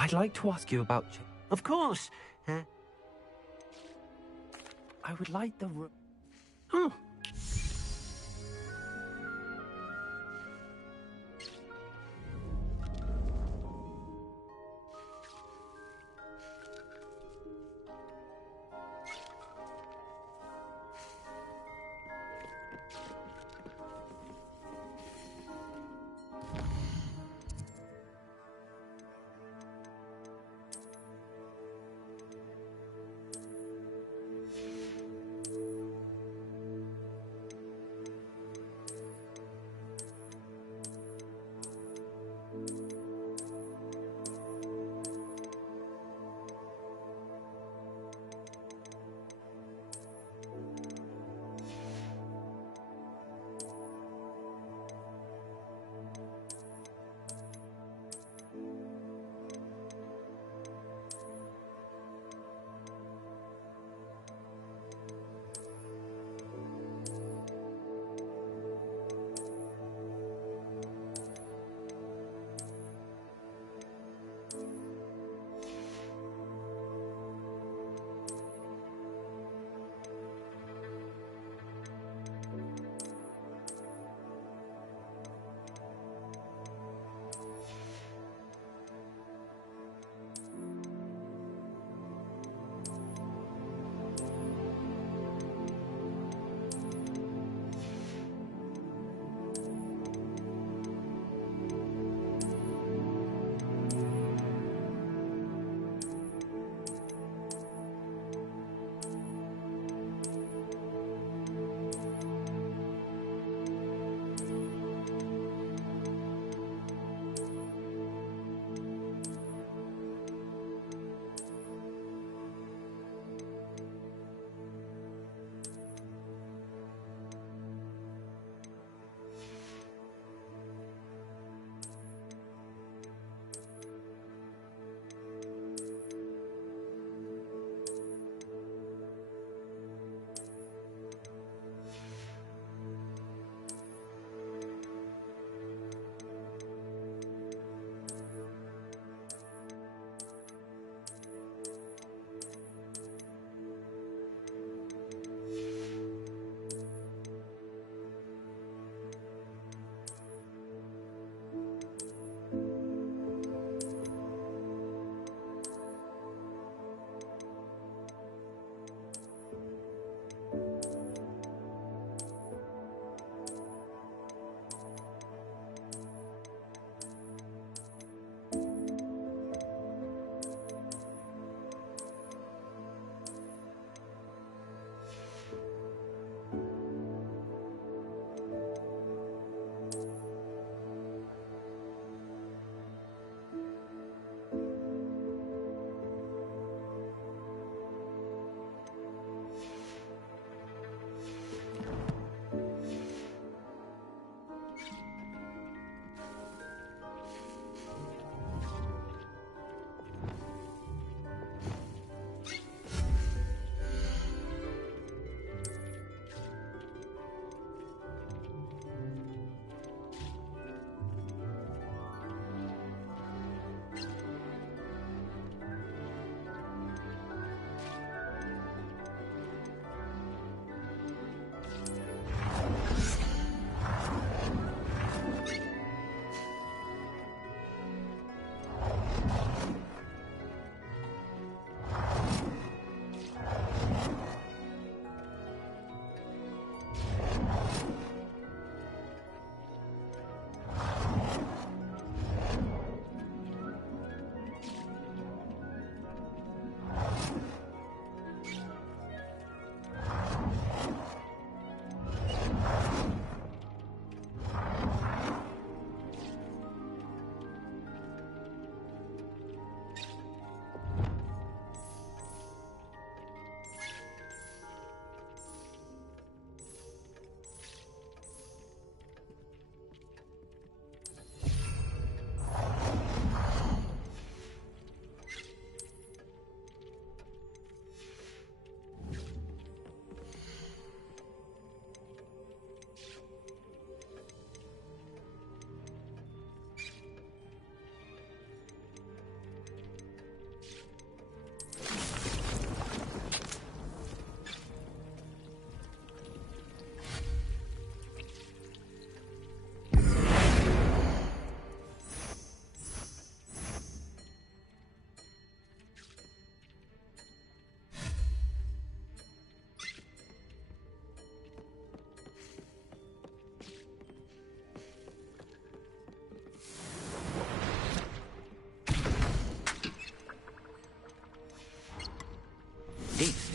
I'd like to ask you about... Of course. I would like the room... Oh.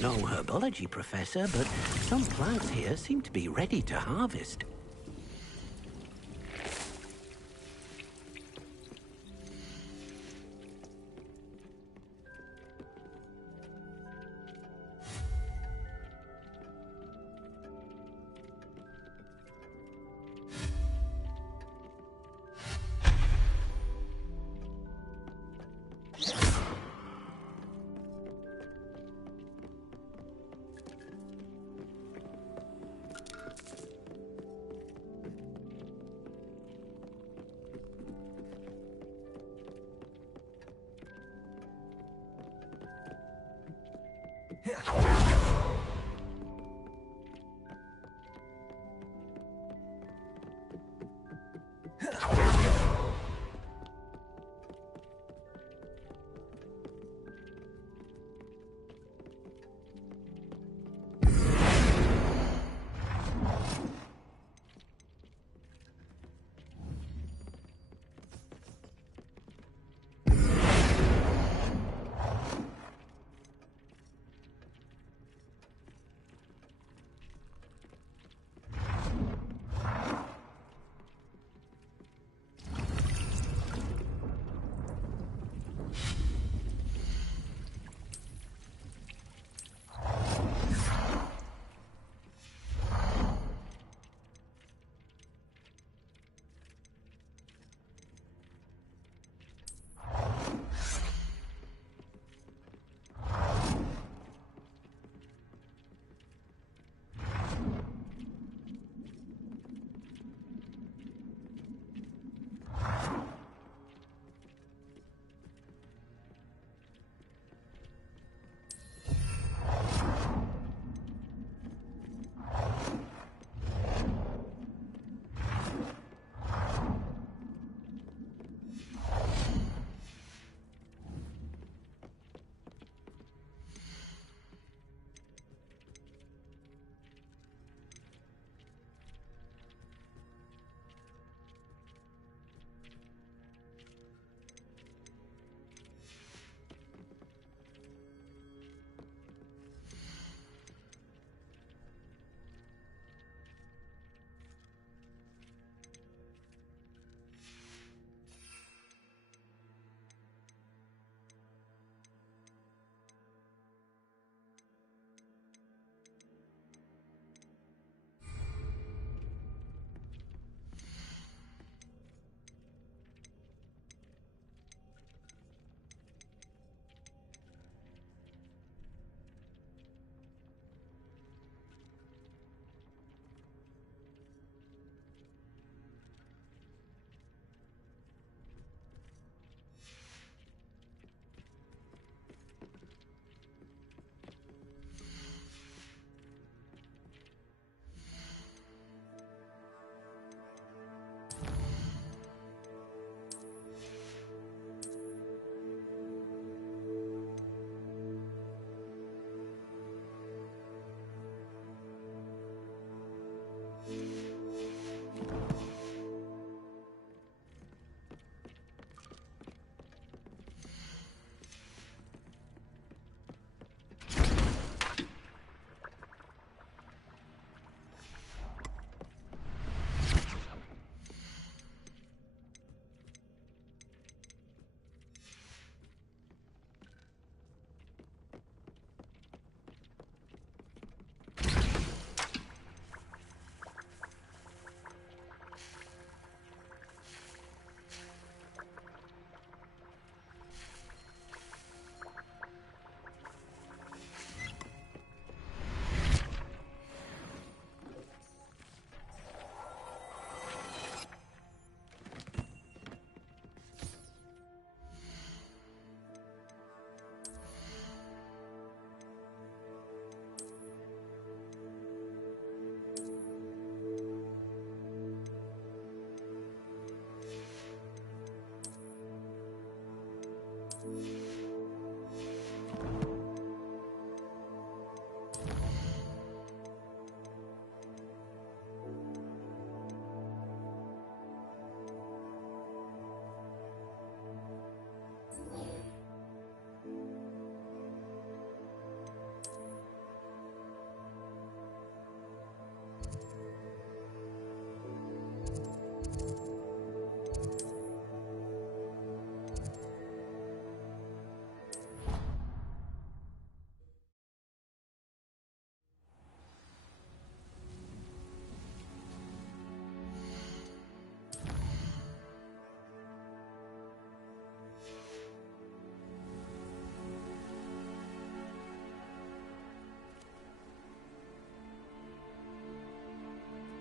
no herbology professor, but some plants here seem to be ready to harvest.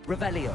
Revelio.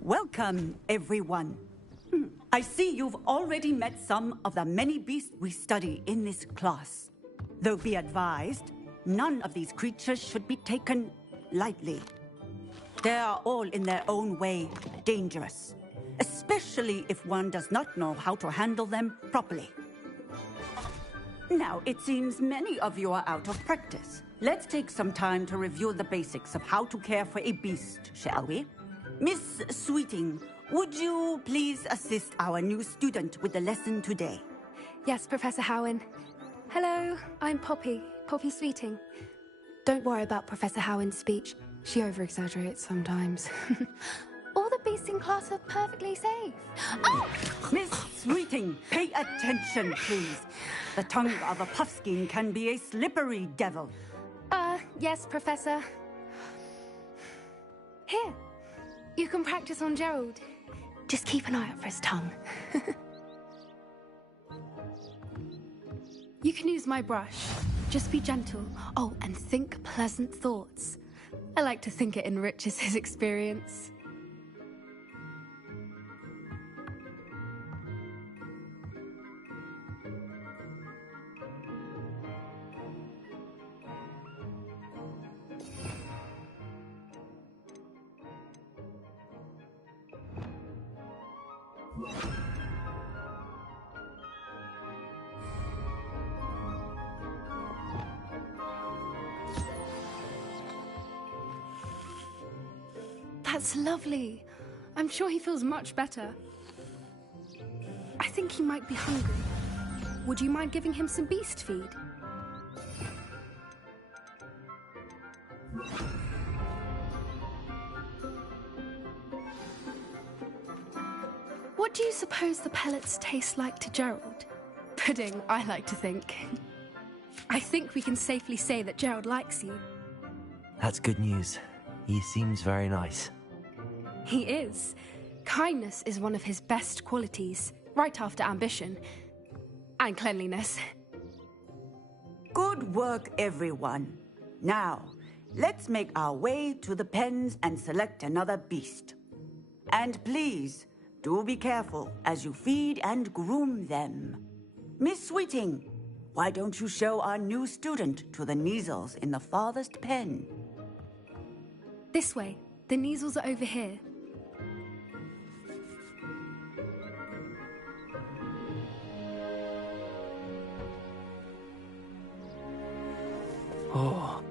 Welcome, everyone. I see you've already met some of the many beasts we study in this class. Though be advised, none of these creatures should be taken lightly. They are all in their own way dangerous, especially if one does not know how to handle them properly. Now, it seems many of you are out of practice. Let's take some time to review the basics of how to care for a beast, shall we? Miss Sweeting, would you please assist our new student with the lesson today? Yes, Professor Howen. Hello, I'm Poppy Sweeting. Don't worry about Professor Howen's speech. She over-exaggerates sometimes. All the beasts in class are perfectly safe. Oh! Miss Sweeting, pay attention, please. The tongue of a puffskein can be a slippery devil. Yes, Professor. Here, you can practice on Gerald. Just keep an eye out for his tongue. You can use my brush. Just be gentle. Oh, and think pleasant thoughts. I like to think it enriches his experience. That's lovely. I'm sure he feels much better. I think he might be hungry. Would you mind giving him some beast feed? What do you suppose the pellets taste like to Gerald? Pudding, I like to think. I think we can safely say that Gerald likes you. That's good news. He seems very nice. He is. Kindness is one of his best qualities, right after ambition. And cleanliness. Good work, everyone. Now, let's make our way to the pens and select another beast. And please, do be careful as you feed and groom them. Miss Sweeting, why don't you show our new student to the Kneazles in the farthest pen? This way. The Kneazles are over here. Oh,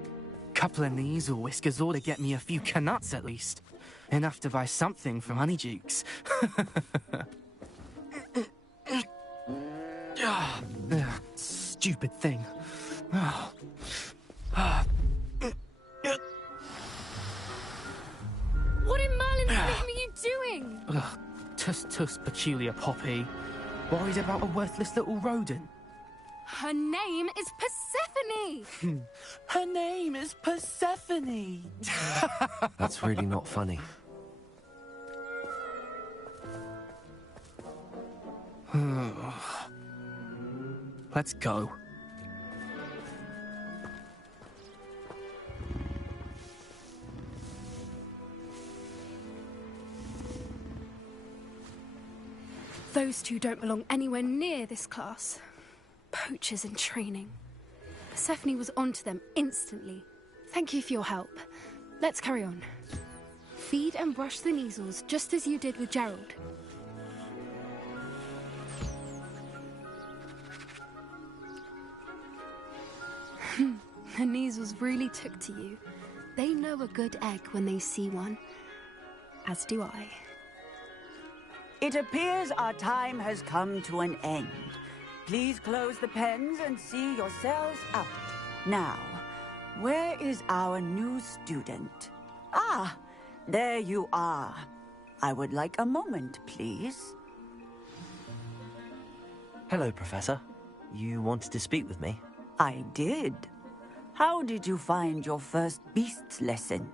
couple of Kneazle whiskers ought to get me a few canuts at least. Enough to buy something from Honeydukes. Stupid stupid thing. What in Merlin's name are you doing? Ugh, tuss, peculiar Poppy. Worried about a worthless little rodent? Her name is Persephone! Her name is Persephone! That's really not funny. Let's go. Those two don't belong anywhere near this class. Poachers in training. Persephone was onto them instantly. Thank you for your help. Let's carry on. Feed and brush the measles just as you did with Gerald. The measles really took to you. They know a good egg when they see one. As do I. It appears our time has come to an end. Please close the pens and see yourselves out. Now, where is our new student? Ah, there you are. I would like a moment, please. Hello, Professor. You wanted to speak with me? I did. How did you find your first beasts lesson?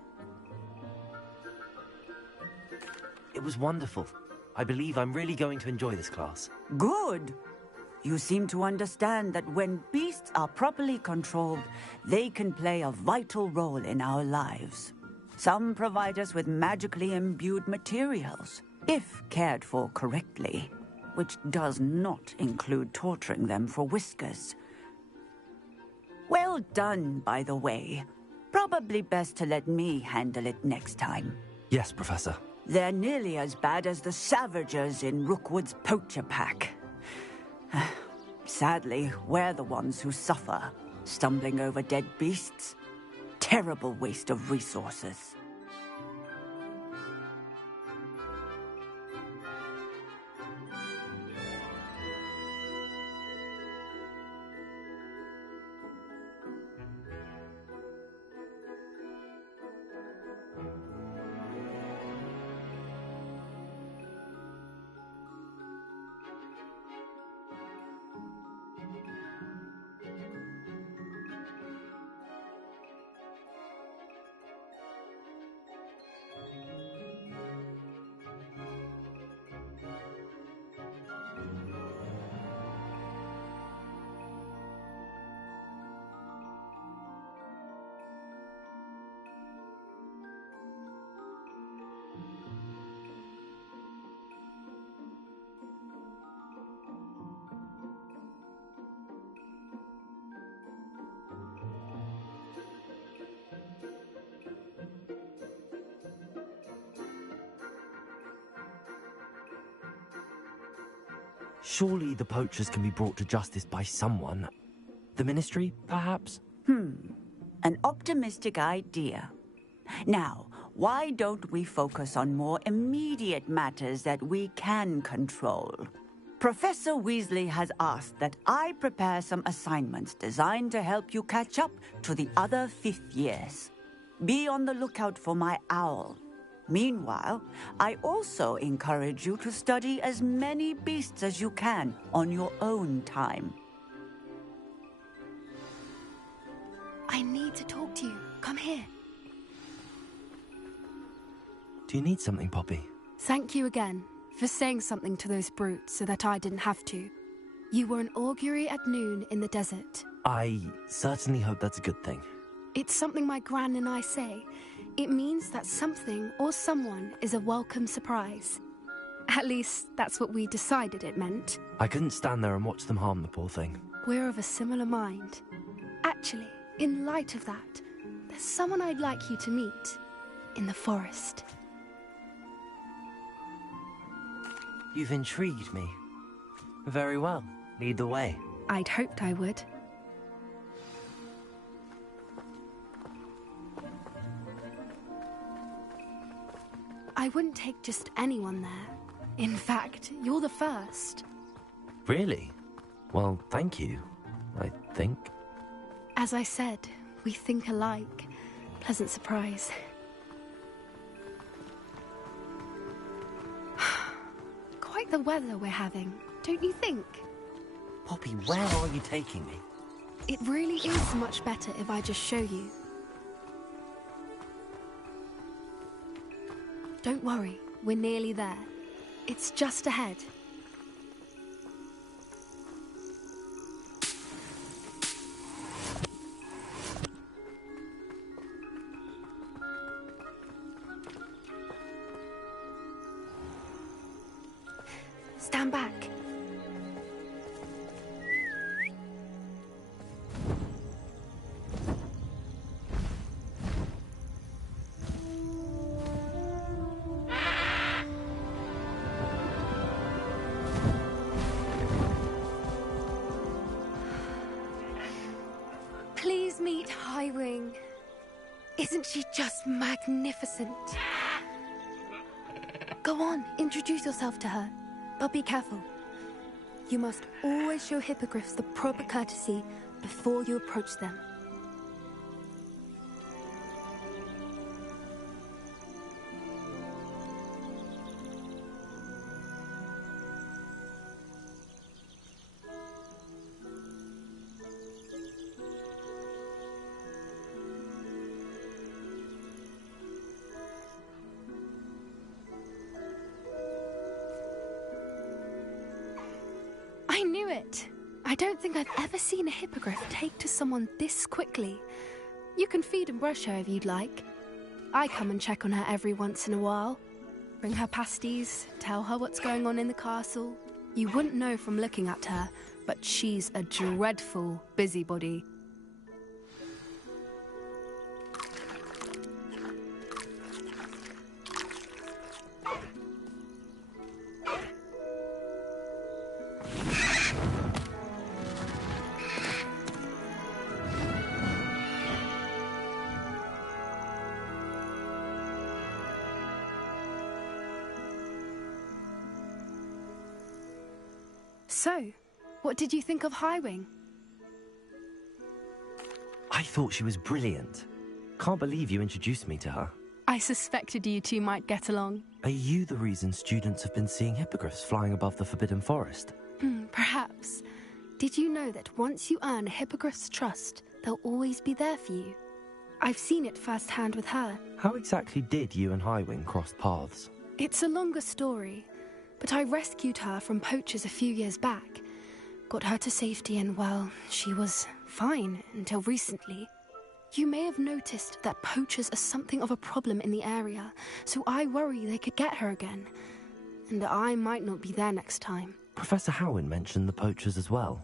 It was wonderful. I believe I'm really going to enjoy this class. Good. You seem to understand that when beasts are properly controlled, they can play a vital role in our lives. Some provide us with magically imbued materials, if cared for correctly, which does not include torturing them for whiskers. Well done, by the way. Probably best to let me handle it next time. Yes, Professor. They're nearly as bad as the Savagers in Rookwood's poacher pack. Sadly, we're the ones who suffer, stumbling over dead beasts. Terrible waste of resources. Surely the poachers can be brought to justice by someone. The Ministry, perhaps? An optimistic idea. Now, why don't we focus on more immediate matters that we can control? Professor Weasley has asked that I prepare some assignments designed to help you catch up to the other fifth years. Be on the lookout for my owl. Meanwhile, I also encourage you to study as many beasts as you can on your own time. I need to talk to you. Come here. Do you need something, Poppy? Thank you again for saying something to those brutes so that I didn't have to. You were an augury at noon in the desert. I certainly hope that's a good thing. It's something my gran and I say. It means that something or someone is a welcome surprise. At least, that's what we decided it meant. I couldn't stand there and watch them harm the poor thing. We're of a similar mind. Actually, in light of that, there's someone I'd like you to meet in the forest. You've intrigued me. Very well. Lead the way. I'd hoped I would. I wouldn't take just anyone there. In fact, you're the first. Really? Well, thank you. I think. As I said, we think alike. Pleasant surprise. Quite the weather we're having, don't you think? Poppy, where are you taking me? It really is much better if I just show you. Don't worry, we're nearly there. It's just ahead. Stand back. Please meet Highwing. Isn't she just magnificent? Go on, introduce yourself to her. But be careful. You must always show hippogriffs the proper courtesy before you approach them. I knew it. I don't think I've ever seen a hippogriff take to someone this quickly. You can feed and brush her if you'd like. I come and check on her every once in a while. Bring her pasties, tell her what's going on in the castle. You wouldn't know from looking at her, but she's a dreadful busybody. So, what did you think of Highwing? I thought she was brilliant. Can't believe you introduced me to her. I suspected you two might get along. Are you the reason students have been seeing hippogriffs flying above the Forbidden Forest? Perhaps. Did you know that once you earn a hippogriff's trust, they'll always be there for you? I've seen it firsthand with her. How exactly did you and Highwing cross paths? It's a longer story, but I rescued her from poachers a few years back. Got her to safety and, well, she was fine until recently. You may have noticed that poachers are something of a problem in the area, so I worry they could get her again. And I might not be there next time. Professor Howin mentioned the poachers as well.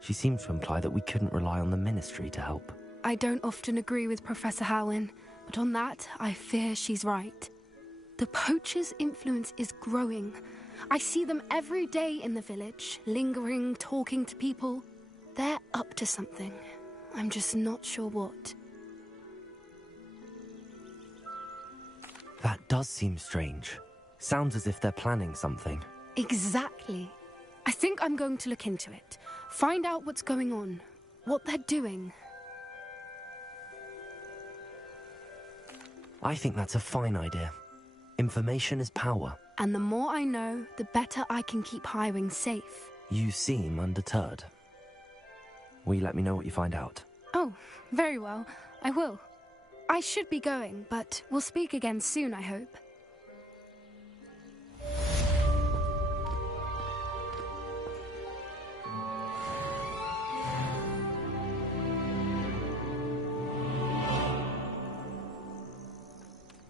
She seemed to imply that we couldn't rely on the Ministry to help. I don't often agree with Professor Howin, but on that, I fear she's right. The poachers' influence is growing. I see them every day in the village, lingering, talking to people. They're up to something. I'm just not sure what. That does seem strange. Sounds as if they're planning something. Exactly. I think I'm going to look into it. Find out what's going on, what they're doing. I think that's a fine idea. Information is power. And the more I know, the better I can keep Highwing safe. You seem undeterred. Will you let me know what you find out? Oh, very well. I will. I should be going, but we'll speak again soon, I hope.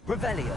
Revelio!